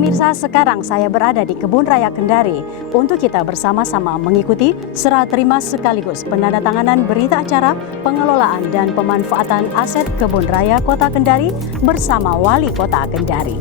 pemirsa, sekarang saya berada di Kebun Raya Kendari untuk kita bersama-sama mengikuti serah terima sekaligus penandatanganan berita acara pengelolaan dan pemanfaatan aset Kebun Raya Kota Kendari bersama Wali Kota Kendari.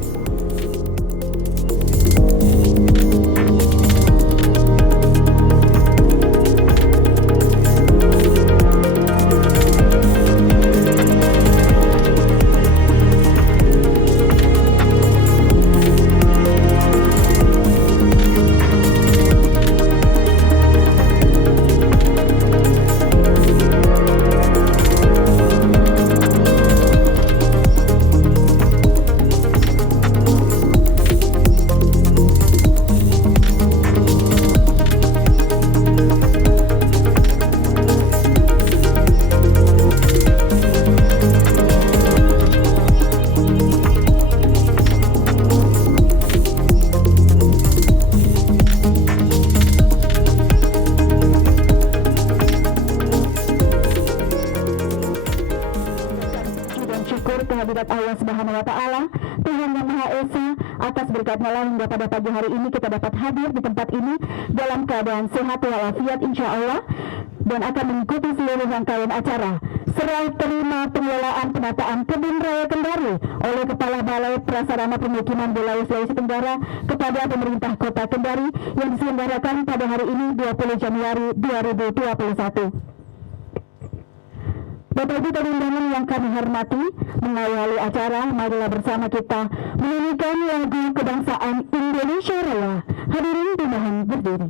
Kehadirat Allah Subhanahu wa Ta'ala, Tuhan Yang Maha Esa, atas berkatnya lah hingga pada pagi hari ini kita dapat hadir di tempat ini dalam keadaan sehat walafiat insya Allah, dan akan mengikuti seluruh rangkaian acara serah terima pengelolaan penataan Kebun Raya Kendari oleh Kepala Balai Prasarana Pemukiman Wilayah Sulawesi Tenggara kepada pemerintah Kota Kendari yang diselenggarakan pada hari ini 20 Januari 2021. Bapak Ibu dan undangan yang kami hormati, mengawali acara, marilah bersama kita menyanyikan lagu kebangsaan Indonesia Raya. Hadirin dimohon berdiri.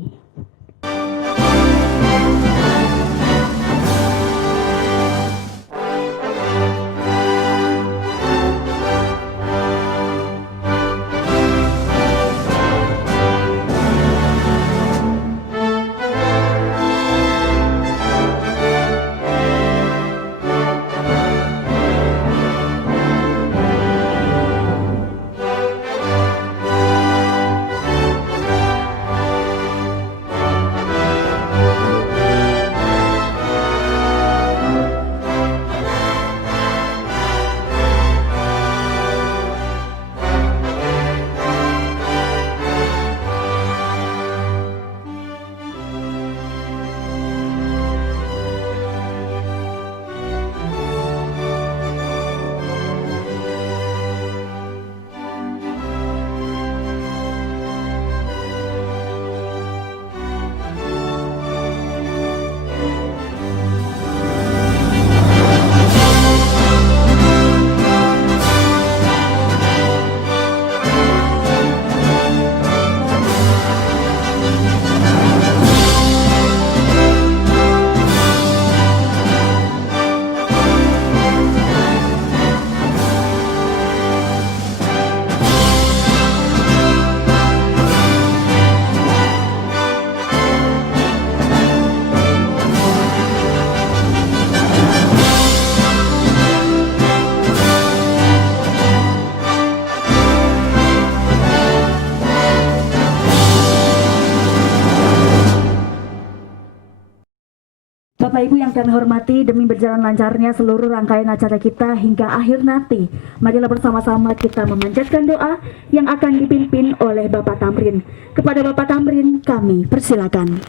Bapak Ibu yang kami hormati, demi berjalan lancarnya seluruh rangkaian acara kita hingga akhir nanti, marilah bersama-sama kita memanjatkan doa yang akan dipimpin oleh Bapak Tamrin. Kepada Bapak Tamrin kami persilakan.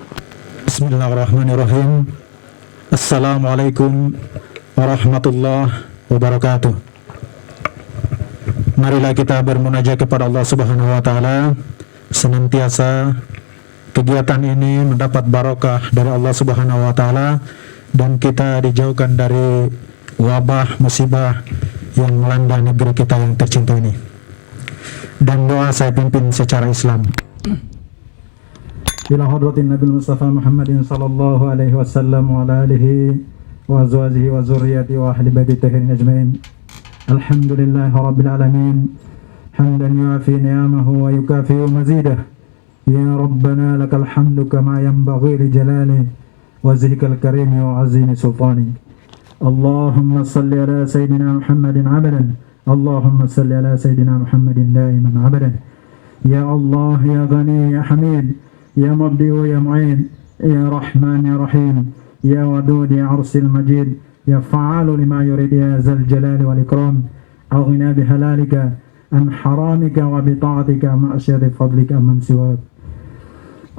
Bismillahirrahmanirrahim. Assalamualaikum warahmatullahi wabarakatuh. Marilah kita bermunajat kepada Allah Subhanahu wa Ta'ala, senantiasa kegiatan ini mendapat barokah dari Allah Subhanahu wa Ta'ala dan kita dijauhkan dari wabah musibah yang melanda negeri kita yang tercinta ini. Dan doa saya pimpin secara Islam. Ila hadratin Nabi Mustafa Muhammadin sallallahu alaihi wasallam wa ala alihi wa azwajihi wa zurriyyati wa ahli baitihi ajmain. Alhamdulillahi rabbil alamin. Hamdan yuafi ni'amahu wa yukafi mazidah. Ya Rabbana lakal hamdu kama yanbaghi li jalali wajhikal karim wa azimi sultani. Allahumma salli ala sayyidina Muhammadin abadan. Allahumma salli ala sayyidina Muhammadin daiman abadan. Ya Allah ya Ghani ya Hamid ya Mubdi ya Mu'in ya Rahman ya Rahim ya Wadud ya Arsil Majid ya Fa'alu lima yurid ya Zal Jalali wal Ikram. Aghna bihalalika عن حرامك وبطاعتك معصية فضلك من سواك.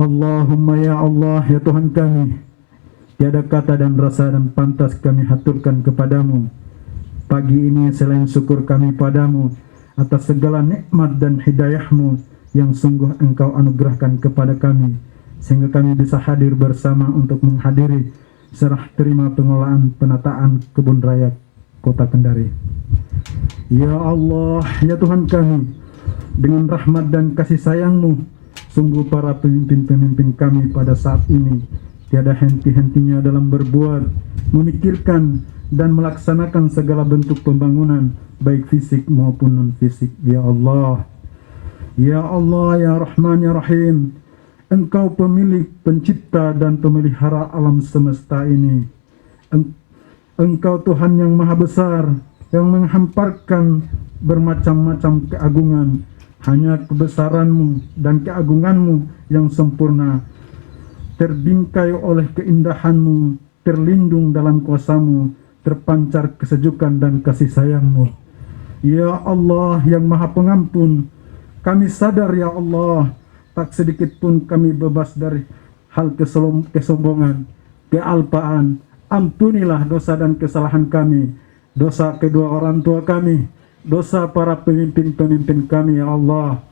Allahumma ya Allah, ya Tuhan kami, tiada kata dan rasa dan pantas kami haturkan kepadamu pagi ini selain syukur kami padamu atas segala nikmat dan hidayahmu yang sungguh engkau anugerahkan kepada kami, sehingga kami bisa hadir bersama untuk menghadiri serah terima pengelolaan penataan kebun raya Kota Kendari. Ya Allah, ya Tuhan kami, dengan rahmat dan kasih sayang-Mu, sungguh para pemimpin-pemimpin kami pada saat ini tiada henti-hentinya dalam berbuat, memikirkan, dan melaksanakan segala bentuk pembangunan, baik fisik maupun non-fisik. Ya Allah, ya Allah, ya Rahman, ya Rahim, Engkau pemilik, pencipta, dan pemelihara alam semesta ini. Engkau Tuhan yang maha besar, yang menghamparkan bermacam-macam keagungan. Hanya kebesaran-Mu dan keagungan-Mu yang sempurna, terbingkai oleh keindahan-Mu, terlindung dalam kuasa-Mu, terpancar kesejukan dan kasih sayang-Mu. Ya Allah yang maha pengampun, kami sadar ya Allah, tak sedikit pun kami bebas dari hal kesombongan, kealpaan. Ampunilah dosa dan kesalahan kami, dosa kedua orang tua kami, dosa para pemimpin-pemimpin kami ya Allah.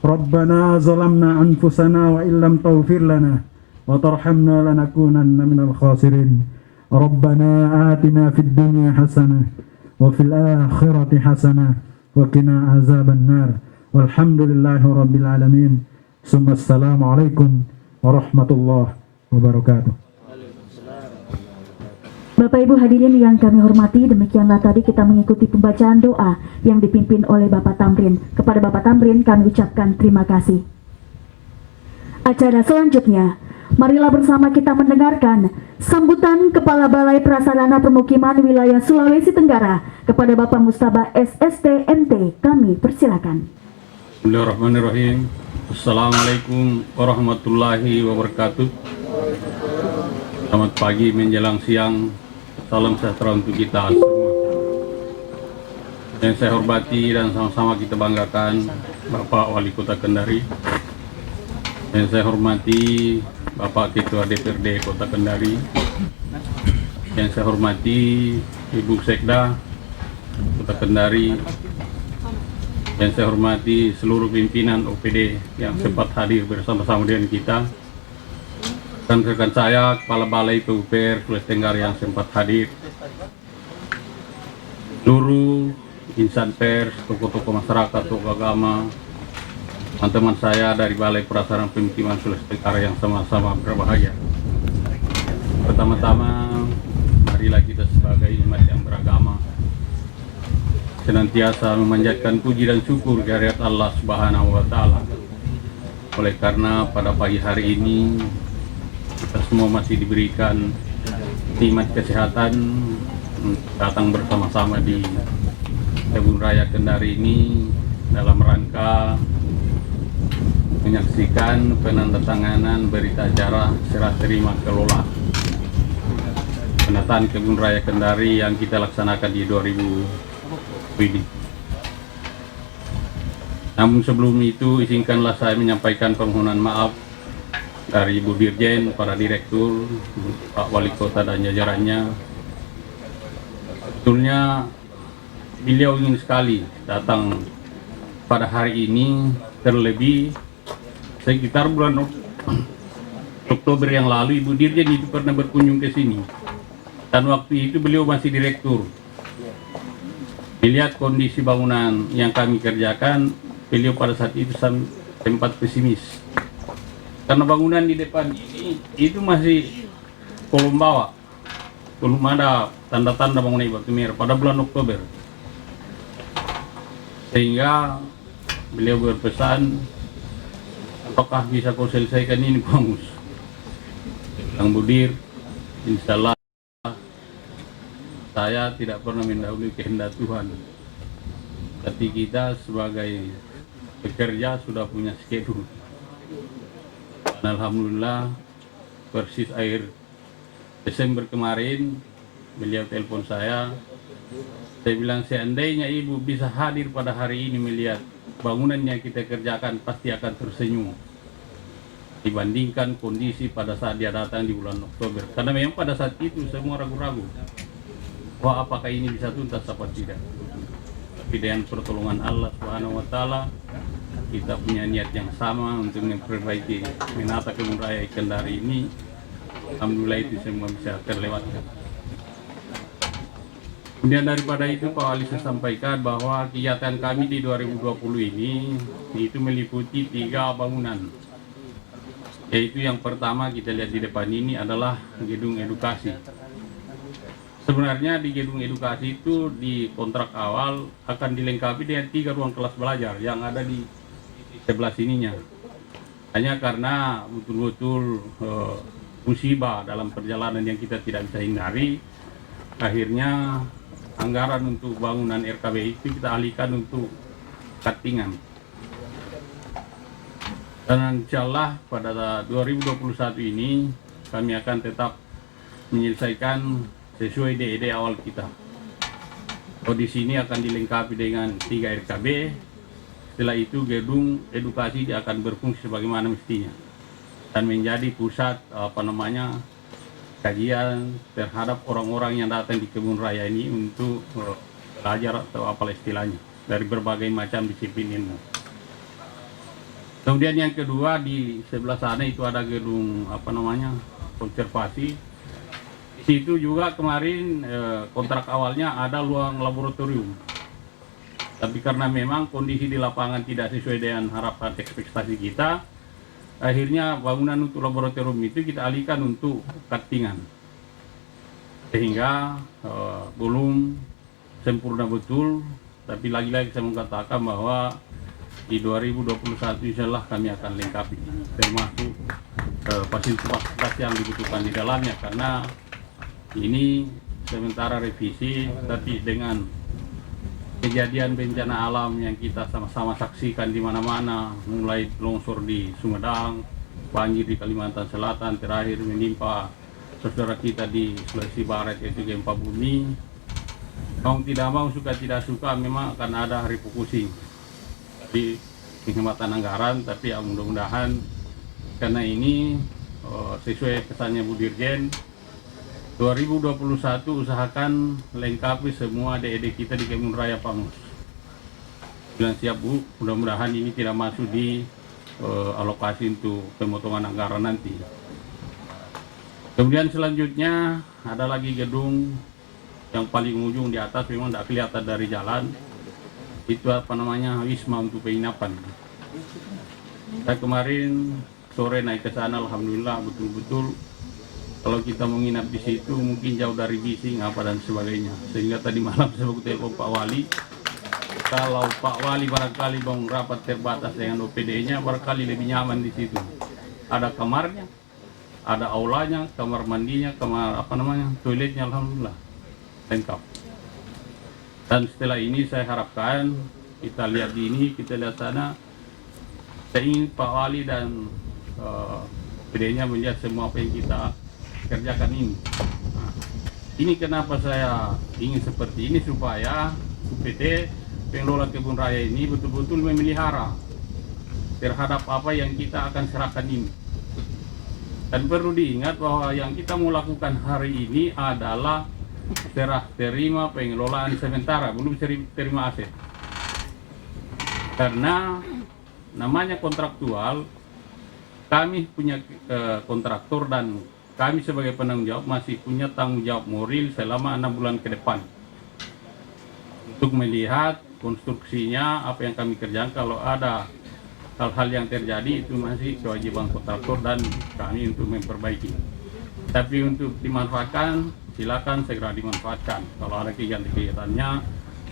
Rabbana zalamna anfusana wa illam taghfir lana wa tarhamna lanakunanna minal khasirin. Rabbana atina fid dunya hasanah wa fil akhirati hasanah wa qina azaban nar. Walhamdulillahi rabbil alamin. Assalamualaikum warahmatullahi wabarakatuh. Bapak Ibu hadirin yang kami hormati, demikianlah tadi kita mengikuti pembacaan doa yang dipimpin oleh Bapak Tamrin. Kepada Bapak Tamrin kami ucapkan terima kasih. Acara selanjutnya, marilah bersama kita mendengarkan sambutan Kepala Balai Prasarana Permukiman Wilayah Sulawesi Tenggara kepada Bapak Mustaba SST MT. Kami persilakan. Bismillahirrahmanirrahim. Assalamualaikum warahmatullahi wabarakatuh. Selamat pagi menjelang siang. Salam sejahtera untuk kita semua. Yang saya hormati dan sama-sama kita banggakan Bapak Wali Kota Kendari. Yang saya hormati Bapak Ketua DPRD Kota Kendari. Yang saya hormati Ibu Sekda Kota Kendari. Yang saya hormati seluruh pimpinan OPD yang sempat hadir bersama-sama dengan kita. Dan rekan saya, Kepala Balai PUPR Sulawesi Tenggara yang sempat hadir, seluruh insan pers, tokoh-tokoh masyarakat, tokoh agama, teman-teman saya dari Balai Prasarana Permukiman Sulawesi Tenggara yang sama-sama berbahagia. Pertama-tama, marilah kita sebagai umat yang beragama senantiasa memanjatkan puji dan syukur kehadirat Allah Subhanahu wa Ta'ala. Oleh karena pada pagi hari ini kita semua masih diberikan nikmat kesehatan datang bersama-sama di Kebun Raya Kendari ini dalam rangka menyaksikan penandatanganan berita acara serah terima kelola penataan Kebun Raya Kendari yang kita laksanakan di 2000 ini. Namun sebelum itu izinkanlah saya menyampaikan permohonan maaf dari Ibu Dirjen, para direktur, Pak Wali Kota dan jajarannya. Sebetulnya beliau ingin sekali datang pada hari ini, terlebih sekitar bulan Oktober yang lalu Ibu Dirjen itu pernah berkunjung ke sini. Dan waktu itu beliau masih direktur. Melihat kondisi bangunan yang kami kerjakan, beliau pada saat itu sempat pesimis. Karena bangunan di depan ini itu masih kolom bawah, belum ada tanda-tanda bangunan batu merah pada bulan Oktober. Sehingga beliau berpesan, apakah bisa kau selesaikan ini Pak Mus? Kang Budir, insya Allah saya tidak pernah mendahului kehendak Tuhan. Tapi kita sebagai pekerja sudah punya schedule. Alhamdulillah persis akhir Desember kemarin beliau telepon saya Saya bilang seandainya ibu bisa hadir pada hari ini melihat bangunan yang kita kerjakan, pasti akan tersenyum dibandingkan kondisi pada saat dia datang di bulan Oktober. Karena memang pada saat itu semua ragu-ragu, wah apakah ini bisa tuntas apa tidak. Tapi dengan pertolongan Allah Subhanahu wa Ta'ala, kita punya niat yang sama untuk memperbaiki menata Kebun Raya Kendari ini. Alhamdulillah itu semua bisa terlewatkan. Kemudian daripada itu Pak Wali saya sampaikan bahwa kegiatan kami di 2020 ini itu meliputi 3 bangunan. Yaitu yang pertama kita lihat di depan ini adalah gedung edukasi. Sebenarnya di gedung edukasi itu di kontrak awal akan dilengkapi dengan 3 ruang kelas belajar yang ada di sebelah sininya. Hanya karena betul-betul musibah dalam perjalanan yang kita tidak bisa hindari, akhirnya anggaran untuk bangunan RKB itu kita alihkan untuk cuttingan. Dan insyaallah pada 2021 ini kami akan tetap menyelesaikan sesuai DED awal kita. Di sini akan dilengkapi dengan 3 RKB. Setelah itu gedung edukasi akan berfungsi sebagaimana mestinya dan menjadi pusat kajian terhadap orang-orang yang datang di Kebun Raya ini untuk belajar atau apalah istilahnya dari berbagai macam disiplin ilmu. Kemudian yang kedua di sebelah sana itu ada gedung konservasi. Di situ juga kemarin kontrak awalnya ada ruang laboratorium. Tapi karena memang kondisi di lapangan tidak sesuai dengan harapan ekspektasi kita, akhirnya bangunan untuk laboratorium itu kita alihkan untuk cuttingan. Sehingga belum sempurna betul, tapi lagi-lagi saya mengatakan bahwa di 2021 insyaallah kami akan lengkapi termasuk fasilitas yang dibutuhkan di dalamnya, karena ini sementara revisi, tapi dengan kejadian bencana alam yang kita sama-sama saksikan di mana-mana, mulai longsor di Sumedang, banjir di Kalimantan Selatan, terakhir menimpa saudara kita di Sulawesi Barat yaitu gempa bumi. Mau tidak mau, suka tidak suka, memang akan ada reperkusi di penghematan anggaran, tapi ya mudah-mudahan karena ini sesuai pesannya Bu Dirjen, 2021 usahakan lengkapi semua DED kita di Kebun Raya Pangus. Bilang siap Bu, mudah-mudahan ini tidak masuk di alokasi untuk pemotongan anggaran nanti. Kemudian selanjutnya ada lagi gedung yang paling ujung di atas, memang tidak kelihatan dari jalan. Itu wisma untuk penginapan. Saya kemarin sore naik ke sana, alhamdulillah betul-betul kalau kita menginap di situ mungkin jauh dari bising apa dan sebagainya. Sehingga tadi malam saya telepon Pak Wali, kalau Pak Wali barangkali bangun rapat terbatas dengan OPD-nya, barangkali lebih nyaman di situ. Ada kamarnya, ada aulanya, kamar mandinya, kamar toiletnya, alhamdulillah lengkap. Dan setelah ini saya harapkan kita lihat di ini, kita lihat sana, saya ingin Pak Wali dan PD-nya melihat semua apa yang kita kerjakan ini. Nah, ini kenapa saya ingin seperti ini, supaya UPT pengelola Kebun Raya ini betul-betul memelihara terhadap apa yang kita akan serahkan ini. Dan perlu diingat bahwa yang kita mau lakukan hari ini adalah serah terima pengelolaan sementara, belum terima aset. Karena namanya kontraktual, kami punya kontraktor dan kami sebagai penanggung jawab masih punya tanggung jawab moral selama 6 bulan ke depan untuk melihat konstruksinya, apa yang kami kerjakan. Kalau ada hal-hal yang terjadi, itu masih kewajiban kontraktor dan kami untuk memperbaiki. Tapi untuk dimanfaatkan, silakan segera dimanfaatkan. Kalau ada kegiatan-kegiatannya,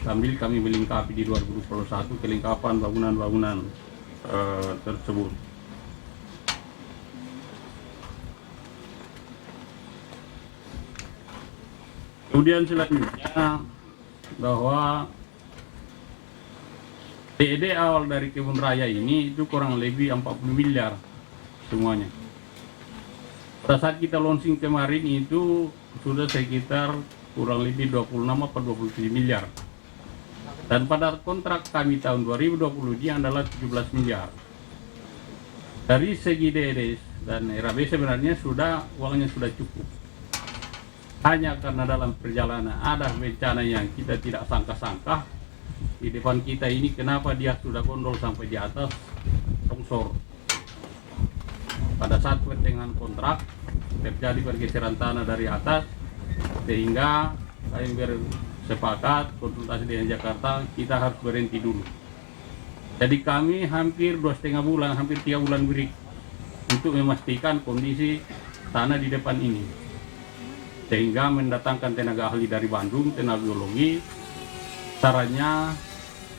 sambil kami melengkapi di 2021 kelengkapan bangunan-bangunan tersebut. Kemudian selanjutnya bahwa DED awal dari Kebun Raya ini itu kurang lebih 40 miliar semuanya. Pada saat kita launching kemarin itu sudah sekitar kurang lebih 26 atau 27 miliar. Dan pada kontrak kami tahun 2020 ini adalah 17 miliar. Dari segi DEDES dan RAB sebenarnya uangnya sudah cukup. Hanya karena dalam perjalanan ada bencana yang kita tidak sangka-sangka di depan kita ini, kenapa dia sudah gondol sampai di atas longsor. Pada saat pertengahan kontrak terjadi pergeseran tanah dari atas, sehingga kami bersepakat konsultasi dengan Jakarta, kita harus berhenti dulu. Jadi kami hampir 2,5 bulan, hampir 3 bulan break untuk memastikan kondisi tanah di depan ini, sehingga mendatangkan tenaga ahli dari Bandung, tenaga geologi. Sarannya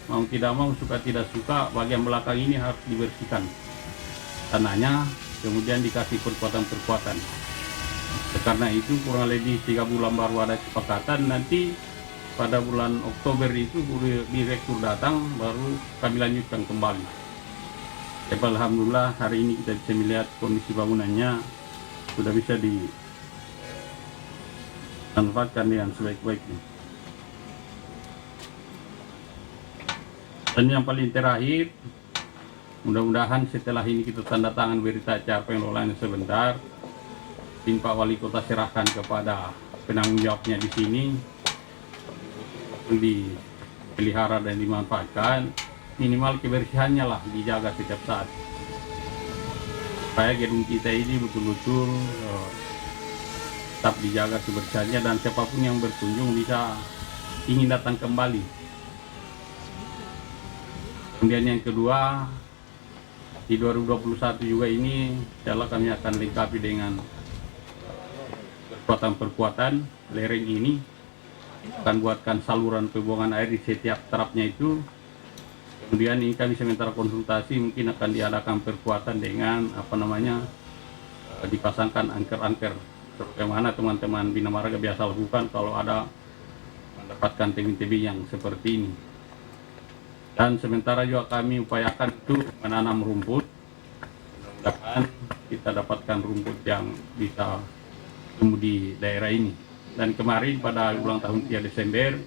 mau tidak mau, suka tidak suka, bagian belakang ini harus dibersihkan tanahnya, kemudian dikasih perkuatan-perkuatan. Karena itu kurang lebih 3 bulan baru ada kesepakatan. Nanti pada bulan Oktober itu direktur datang, baru kami lanjutkan kembali. Tapi alhamdulillah hari ini kita bisa melihat kondisi bangunannya sudah bisa dimanfaatkan dengan sebaik-baiknya. Dan yang paling terakhir, mudah-mudahan setelah ini kita tanda tangan berita acara pengelolaan sebentar, Pak Wali Kota serahkan kepada penanggung jawabnya di sini, dipelihara dan dimanfaatkan. Minimal kebersihannya lah dijaga setiap saat, supaya gedung kita ini betul-betul tetap dijaga kebersihannya dan siapapun yang berkunjung bisa ingin datang kembali. Kemudian yang kedua, di 2021 juga ini insyaallah kami akan lengkapi dengan perkuatan lereng ini, akan buatkan saluran pembuangan air di setiap terapnya itu. Kemudian ini kami sementara konsultasi, mungkin akan diadakan perkuatan dengan dipasangkan anker-anker, bagaimana teman-teman Bina Marga biasa lakukan kalau ada mendapatkan tebing-tebing yang seperti ini. Dan sementara juga kami upayakan untuk menanam rumput, mudah-mudahan kita dapatkan rumput yang bisa tumbuh di daerah ini. Dan kemarin pada ulang tahun 3 Desember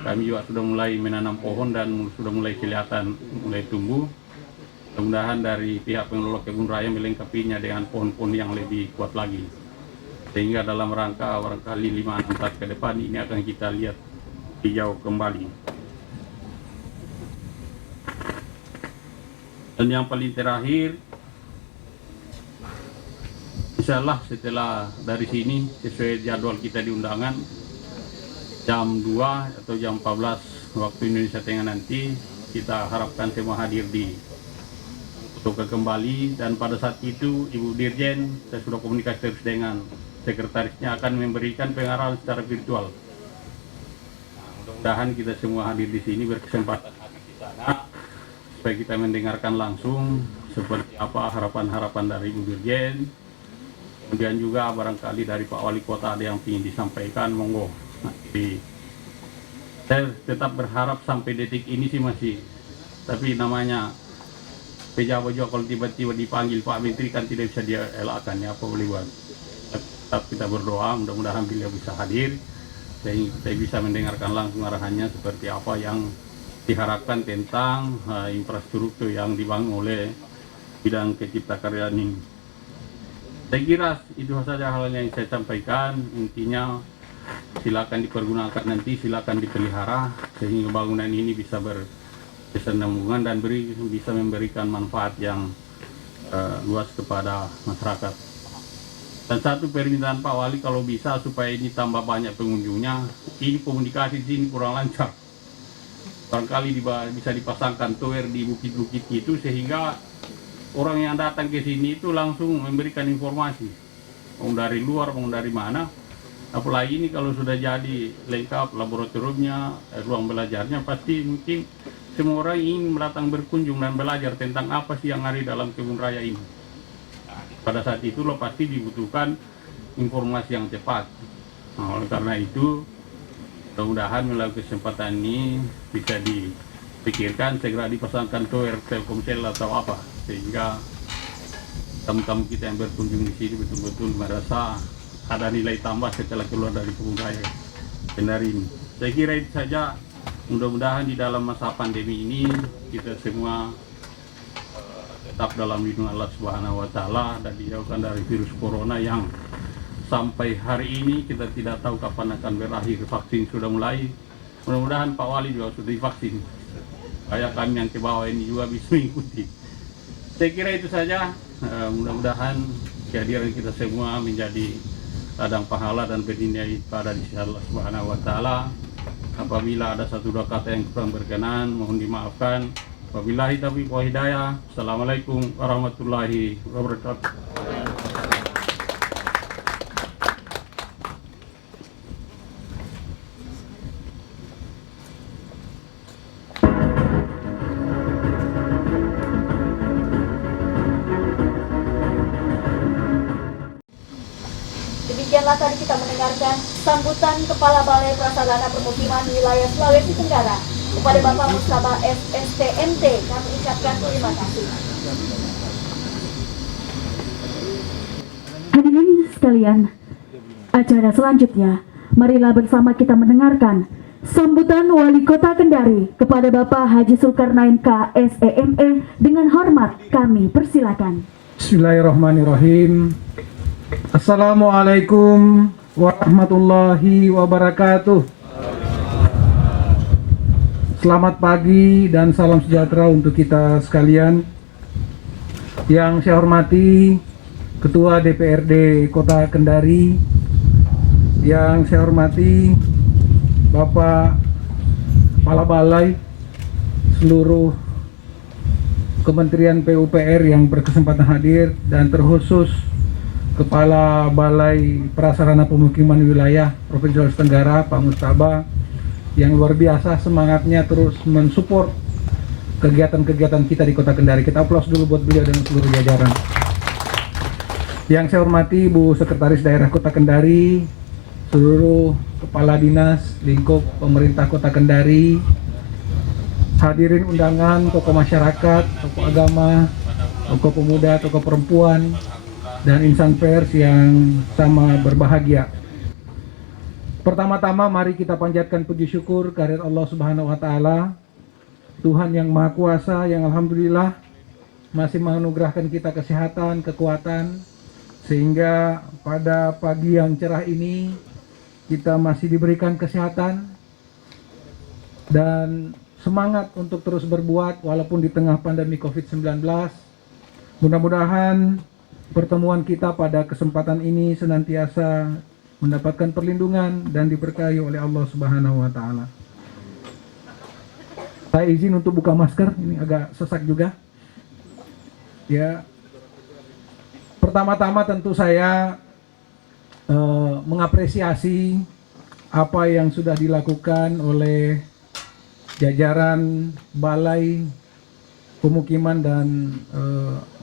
kami juga sudah mulai menanam pohon dan sudah mulai kelihatan mulai tumbuh. Mudah-mudahan dari pihak pengelola kebun raya melengkapinya dengan pohon-pohon yang lebih kuat lagi, sehingga dalam rangka barangkali 5-6 tahun ke depan ini akan kita lihat hijau kembali. Dan yang paling terakhir, insyaallah setelah dari sini sesuai jadwal kita di undangan jam 2 atau jam 14 waktu Indonesia Tengah nanti, kita harapkan semua hadir di Toka kembali. Dan pada saat itu Ibu Dirjen, saya sudah komunikasi terus dengan sekretarisnya, akan memberikan pengarahan secara virtual. Mudah-mudahan kita semua hadir di sini, berkesempatan hadir di sana, supaya kita mendengarkan langsung seperti apa harapan-harapan dari Ibu Dirjen. Kemudian juga barangkali dari Pak Wali Kota ada yang ingin disampaikan, monggo. Saya tetap berharap sampai detik ini sih masih, tapi namanya pejabat juga kalau tiba-tiba dipanggil Pak Menteri kan tidak bisa dia elakkan, ya apa boleh buat. Tetap kita berdoa mudah-mudahan beliau bisa hadir sehingga kita bisa mendengarkan langsung arahannya seperti apa yang diharapkan tentang infrastruktur yang dibangun oleh bidang Cipta Karya ini. Saya kira itu saja hal yang saya sampaikan. Intinya silakan dipergunakan nanti, silakan dipelihara sehingga bangunan ini bisa berkesinambungan dan bisa memberikan manfaat yang luas kepada masyarakat. Dan satu permintaan Pak Wali, kalau bisa supaya ini tambah banyak pengunjungnya, ini komunikasi di sini kurang lancar. Barangkali bisa dipasangkan tower di bukit-bukit itu sehingga orang yang datang ke sini itu langsung memberikan informasi, mau dari luar mau dari mana. Apalagi ini kalau sudah jadi lengkap laboratoriumnya, ruang belajarnya, pasti mungkin semua orang ingin datang berkunjung dan belajar tentang apa sih yang ada di dalam kebun raya ini. Pada saat itulah pasti dibutuhkan informasi yang cepat. Nah, oleh karena itu mudah-mudahan melalui kesempatan ini bisa dipikirkan segera dipasangkan tower Telkomsel atau apa, sehingga tamu-tamu kita yang berkunjung di sini betul-betul merasa ada nilai tambah setelah keluar dari kebun raya Kendari ini. Saya kira itu saja. Mudah-mudahan di dalam masa pandemi ini kita semua tetap dalam lindungan Allah Subhanahu wa taala dan dijauhkan dari virus corona yang sampai hari ini kita tidak tahu kapan akan berakhir. Vaksin sudah mulai. Mudah-mudahan Pak Wali juga sudah divaksin. Kayak kami yang ke bawah ini juga bisa mengikuti. Saya kira itu saja. Mudah-mudahan kehadiran kita semua menjadi ladang pahala dan bernilai pada di sisi Allah Subhanahu wa taala. Apabila ada satu dua kata yang kurang berkenan, mohon dimaafkan. Wabillahi taufiq wa hidayah. Assalamualaikum warahmatullahi wabarakatuh. Demikianlah tadi kita mendengarkan sambutan Kepala Balai Prasarana Permukiman Wilayah Sulawesi Tenggara kepada Bapak Mustafa SSTMT. Kami ucapkan terima kasih. Hadirin sekalian, acara selanjutnya, marilah bersama kita mendengarkan sambutan Wali Kota Kendari kepada Bapak Haji Zulkarnain KSEME. Dengan hormat kami persilakan. Bismillahirrahmanirrahim. Assalamualaikum warahmatullahi wabarakatuh. Selamat pagi dan salam sejahtera untuk kita sekalian. Yang saya hormati Ketua DPRD Kota Kendari, yang saya hormati Bapak Kepala Balai, seluruh Kementerian PUPR yang berkesempatan hadir, dan terkhusus Kepala Balai Prasarana Pemukiman Wilayah Provinsi Sulawesi Tenggara, Pak Mustafa, yang luar biasa semangatnya terus mensupport kegiatan-kegiatan kita di Kota Kendari. Kita aplaus dulu buat beliau dan seluruh jajaran. Yang saya hormati Bu Sekretaris Daerah Kota Kendari, seluruh Kepala Dinas lingkup pemerintah Kota Kendari, hadirin undangan, tokoh masyarakat, tokoh agama, tokoh pemuda, tokoh perempuan, dan insan pers yang sama berbahagia. Pertama-tama mari kita panjatkan puji syukur kehadirat Allah Subhanahu wa taala, Tuhan yang Maha Kuasa, yang alhamdulillah masih menganugerahkan kita kesehatan, kekuatan, sehingga pada pagi yang cerah ini kita masih diberikan kesehatan dan semangat untuk terus berbuat walaupun di tengah pandemi COVID-19. Mudah-mudahan pertemuan kita pada kesempatan ini senantiasa mendapatkan perlindungan dan diberkahi oleh Allah Subhanahu wa taala. Saya izin untuk buka masker, ini agak sesak juga. Ya. Pertama-tama tentu saya mengapresiasi apa yang sudah dilakukan oleh jajaran Balai Pemukiman dan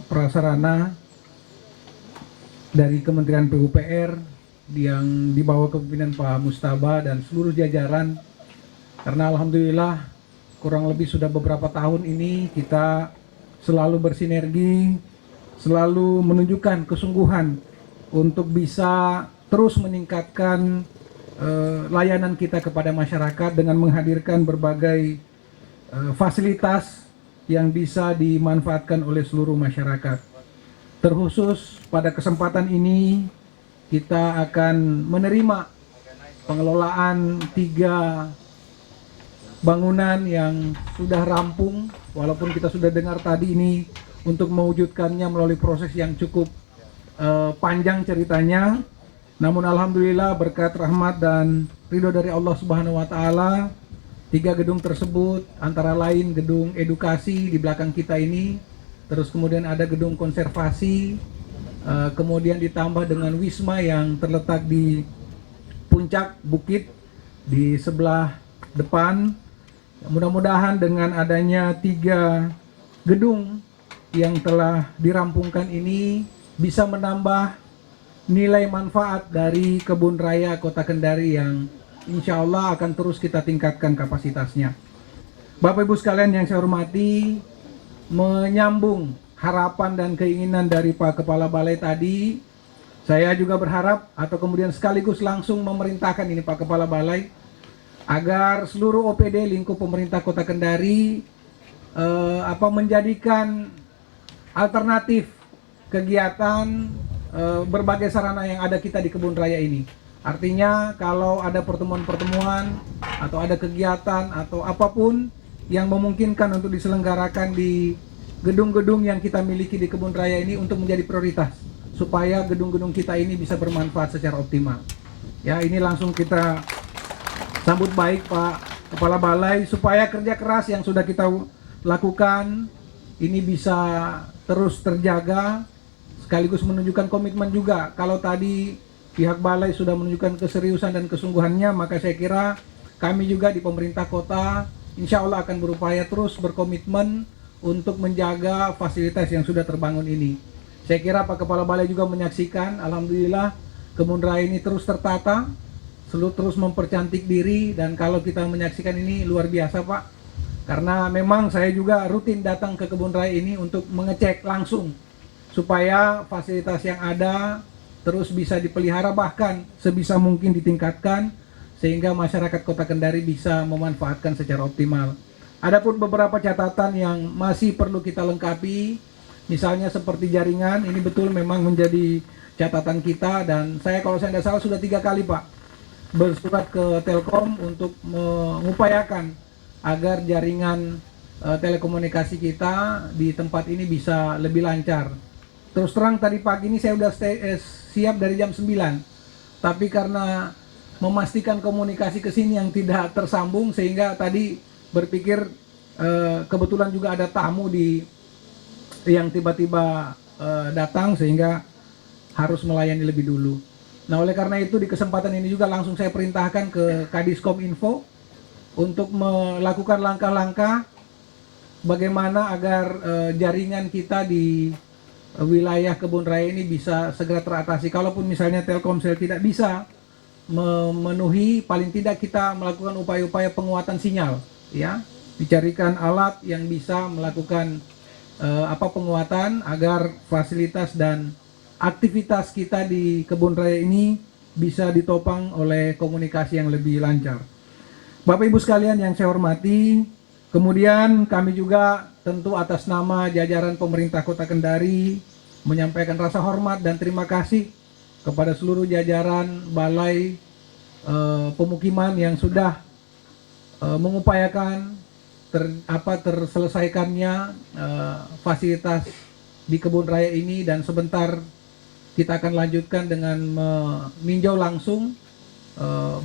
Prasarana dari Kementerian PUPR yang dibawa kepemimpinan Pak Mustafa dan seluruh jajaran, karena alhamdulillah kurang lebih sudah beberapa tahun ini kita selalu bersinergi, selalu menunjukkan kesungguhan untuk bisa terus meningkatkan layanan kita kepada masyarakat dengan menghadirkan berbagai fasilitas yang bisa dimanfaatkan oleh seluruh masyarakat. Terkhusus pada kesempatan ini kita akan menerima pengelolaan 3 bangunan yang sudah rampung, walaupun kita sudah dengar tadi ini untuk mewujudkannya melalui proses yang cukup panjang ceritanya. Namun alhamdulillah berkat rahmat dan ridho dari Allah Subhanahu wa taala, 3 gedung tersebut antara lain gedung edukasi di belakang kita ini, terus kemudian ada gedung konservasi, kemudian ditambah dengan wisma yang terletak di puncak bukit di sebelah depan. Mudah-mudahan dengan adanya 3 gedung yang telah dirampungkan ini bisa menambah nilai manfaat dari kebun raya Kota Kendari yang insya Allah akan terus kita tingkatkan kapasitasnya. Bapak Ibu sekalian yang saya hormati, menyambung harapan dan keinginan dari Pak Kepala Balai tadi, saya juga berharap atau kemudian sekaligus langsung memerintahkan ini Pak Kepala Balai agar seluruh OPD lingkup pemerintah Kota Kendari menjadikan alternatif kegiatan berbagai sarana yang ada kita di Kebun Raya ini. Artinya kalau ada pertemuan-pertemuan atau ada kegiatan atau apapun yang memungkinkan untuk diselenggarakan di gedung-gedung yang kita miliki di Kebun Raya ini untuk menjadi prioritas supaya gedung-gedung kita ini bisa bermanfaat secara optimal. Ya, ini langsung kita sambut baik Pak Kepala Balai supaya kerja keras yang sudah kita lakukan ini bisa terus terjaga, sekaligus menunjukkan komitmen juga. Kalau tadi pihak Balai sudah menunjukkan keseriusan dan kesungguhannya, maka saya kira kami juga di pemerintah kota insya Allah akan berupaya terus berkomitmen untuk menjaga fasilitas yang sudah terbangun ini. Saya kira Pak Kepala Balai juga menyaksikan, alhamdulillah Kebun Raya ini terus tertata, terus mempercantik diri, dan kalau kita menyaksikan ini luar biasa Pak. Karena memang saya juga rutin datang ke Kebun Raya ini untuk mengecek langsung supaya fasilitas yang ada terus bisa dipelihara, bahkan sebisa mungkin ditingkatkan sehingga masyarakat Kota Kendari bisa memanfaatkan secara optimal. Adapun beberapa catatan yang masih perlu kita lengkapi, misalnya seperti jaringan, ini betul memang menjadi catatan kita, dan saya kalau saya tidak salah sudah 3 kali Pak bersurat ke Telkom untuk mengupayakan agar jaringan telekomunikasi kita di tempat ini bisa lebih lancar. Terus terang tadi pagi ini saya sudah siap dari jam 9, tapi karena memastikan komunikasi ke sini yang tidak tersambung, sehingga tadi berpikir kebetulan juga ada tamu yang tiba-tiba datang sehingga harus melayani lebih dulu. Nah, oleh karena itu di kesempatan ini juga langsung saya perintahkan ke Kadiskom Info untuk melakukan langkah-langkah bagaimana agar jaringan kita di wilayah Kebun Raya ini bisa segera teratasi. Kalaupun misalnya Telkomsel tidak bisa memenuhi, paling tidak kita melakukan upaya-upaya penguatan sinyal, ya, dicarikan alat yang bisa melakukan penguatan agar fasilitas dan aktivitas kita di Kebun Raya ini bisa ditopang oleh komunikasi yang lebih lancar. Bapak Ibu sekalian yang saya hormati, kemudian kami juga tentu atas nama jajaran pemerintah Kota Kendari menyampaikan rasa hormat dan terima kasih kepada seluruh jajaran balai pemukiman yang sudah mengupayakan terselesaikannya fasilitas di Kebun Raya ini, dan sebentar kita akan lanjutkan dengan meninjau langsung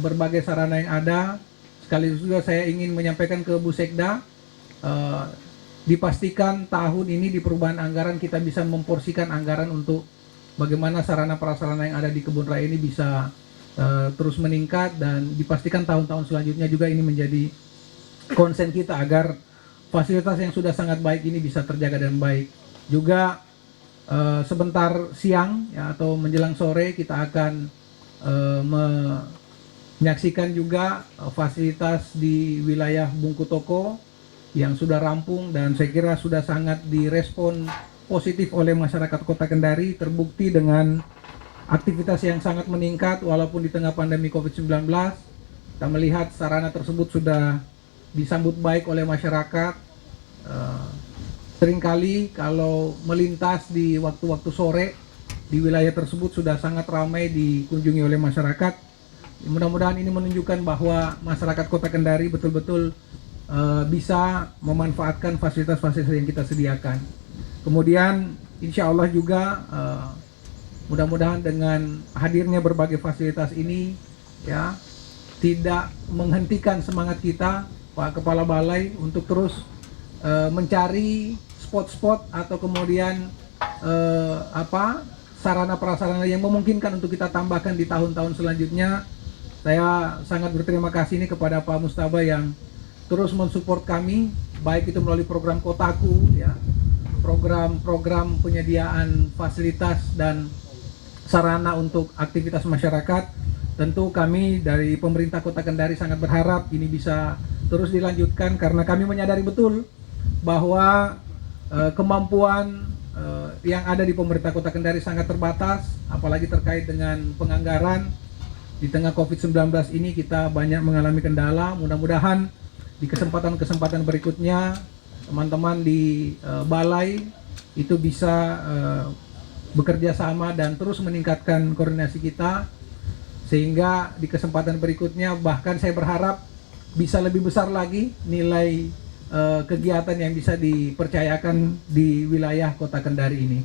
berbagai sarana yang ada. Sekaligus juga saya ingin menyampaikan ke Bu Sekda, dipastikan tahun ini di perubahan anggaran kita bisa memporsikan anggaran untuk bagaimana sarana prasarana yang ada di Kebun Raya ini bisa terus meningkat, dan dipastikan tahun-tahun selanjutnya juga ini menjadi konsen kita agar fasilitas yang sudah sangat baik ini bisa terjaga dengan baik. Juga sebentar siang ya, atau menjelang sore kita akan menyaksikan juga fasilitas di wilayah Bungku Toko yang sudah rampung, dan saya kira sudah sangat direspon positif oleh masyarakat Kota Kendari, terbukti dengan aktivitas yang sangat meningkat walaupun di tengah pandemi COVID-19. Kita melihat sarana tersebut sudah disambut baik oleh masyarakat. Seringkali kalau melintas di waktu-waktu sore di wilayah tersebut sudah sangat ramai dikunjungi oleh masyarakat. Mudah-mudahan ini menunjukkan bahwa masyarakat Kota Kendari betul-betul bisa memanfaatkan fasilitas-fasilitas yang kita sediakan. Kemudian insya Allah juga mudah-mudahan dengan hadirnya berbagai fasilitas ini ya tidak menghentikan semangat kita Pak Kepala Balai untuk terus mencari spot-spot atau kemudian sarana prasarana yang memungkinkan untuk kita tambahkan di tahun-tahun selanjutnya. Saya sangat berterima kasih ini kepada Pak Mustaba yang terus mensupport kami, baik itu melalui program Kotaku ya, program-program penyediaan fasilitas dan sarana untuk aktivitas masyarakat. Tentu kami dari pemerintah Kota Kendari sangat berharap ini bisa terus dilanjutkan, karena kami menyadari betul bahwa kemampuan yang ada di pemerintah Kota Kendari sangat terbatas, apalagi terkait dengan penganggaran. di tengah COVID-19 ini kita banyak mengalami kendala. Mudah-mudahan di kesempatan-kesempatan berikutnya teman-teman di balai itu bisa bekerja sama dan terus meningkatkan koordinasi kita, sehingga di kesempatan berikutnya bahkan saya berharap bisa lebih besar lagi nilai kegiatan yang bisa dipercayakan di wilayah Kota Kendari ini.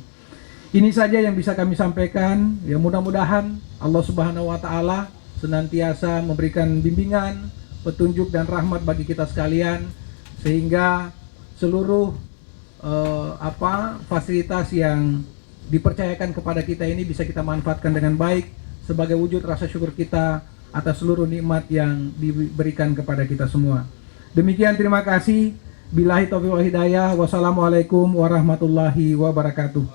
Ini saja yang bisa kami sampaikan. Ya, mudah-mudahan Allah Subhanahu wa taala senantiasa memberikan bimbingan, petunjuk dan rahmat bagi kita sekalian, sehingga seluruh fasilitas yang dipercayakan kepada kita ini bisa kita manfaatkan dengan baik sebagai wujud rasa syukur kita atas seluruh nikmat yang diberikan kepada kita semua. Demikian, terima kasih. Billahi taufiq wal hidayah. Wassalamualaikum warahmatullahi wabarakatuh.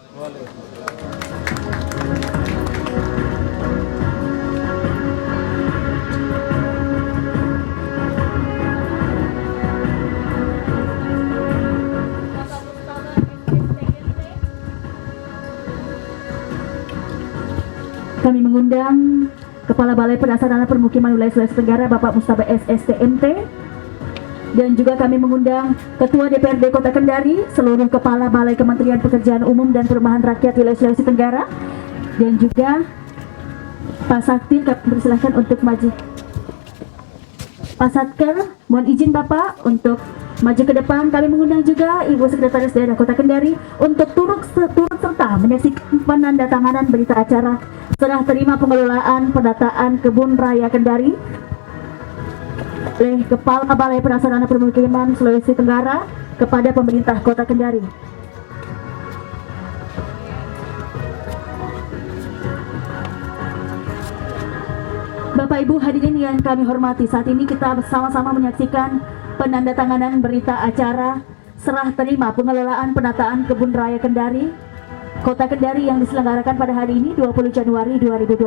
Kami mengundang Kepala Balai Prasarana Permukiman Wilayah Sulawesi Tenggara Bapak Mustabak SSTMT, dan juga kami mengundang Ketua DPRD Kota Kendari, seluruh Kepala Balai Kementerian Pekerjaan Umum dan Perumahan Rakyat Wilayah Sulawesi Tenggara, dan juga Pak Sakti. Kami persilahkan untuk maju. Pak Satker, mohon izin Bapak untuk maju ke depan. Kami mengundang juga Ibu Sekretaris Daerah Kota Kendari untuk turut serta menyaksikan penandatanganan berita acara serah terima pengelolaan pendataan Kebun Raya Kendari oleh Kepala Balai Prasarana Permukiman Sulawesi Tenggara kepada pemerintah Kota Kendari. Bapak Ibu hadirin yang kami hormati, saat ini kita bersama-sama menyaksikan penandatanganan berita acara serah terima pengelolaan penataan Kebun Raya Kendari Kota Kendari yang diselenggarakan pada hari ini 20 Januari 2021.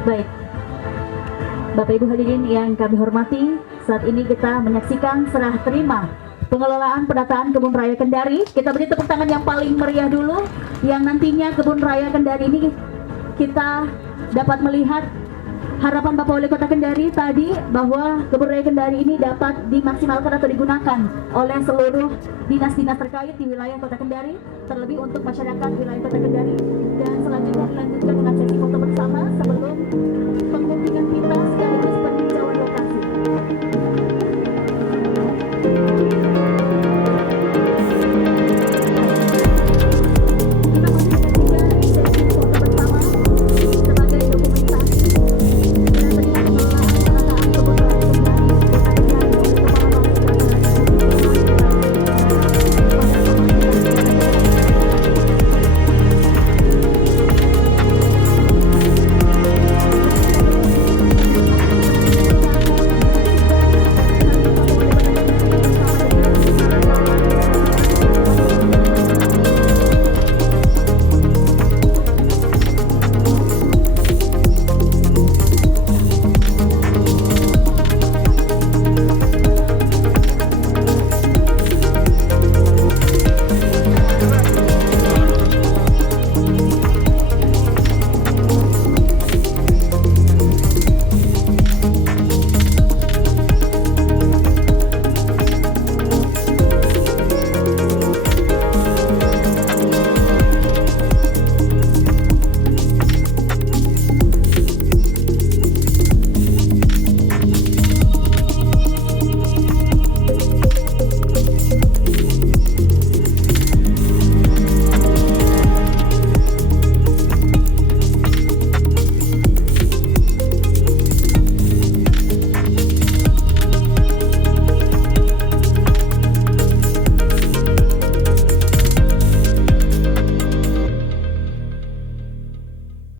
Baik, Bapak Ibu hadirin yang kami hormati, saat ini kita menyaksikan serah terima pengelolaan penataan Kebun Raya Kendari. Kita beri tepuk tangan yang paling meriah dulu, yang nantinya Kebun Raya Kendari ini kita dapat melihat harapan Bapak Wali Kota Kendari tadi bahwa Kebun Raya Kendari ini dapat dimaksimalkan atau digunakan oleh seluruh dinas-dinas terkait di wilayah Kota Kendari, terlebih untuk masyarakat wilayah Kota Kendari. Dan selanjutnya dilanjutkan dengan sesi foto bersama sebelum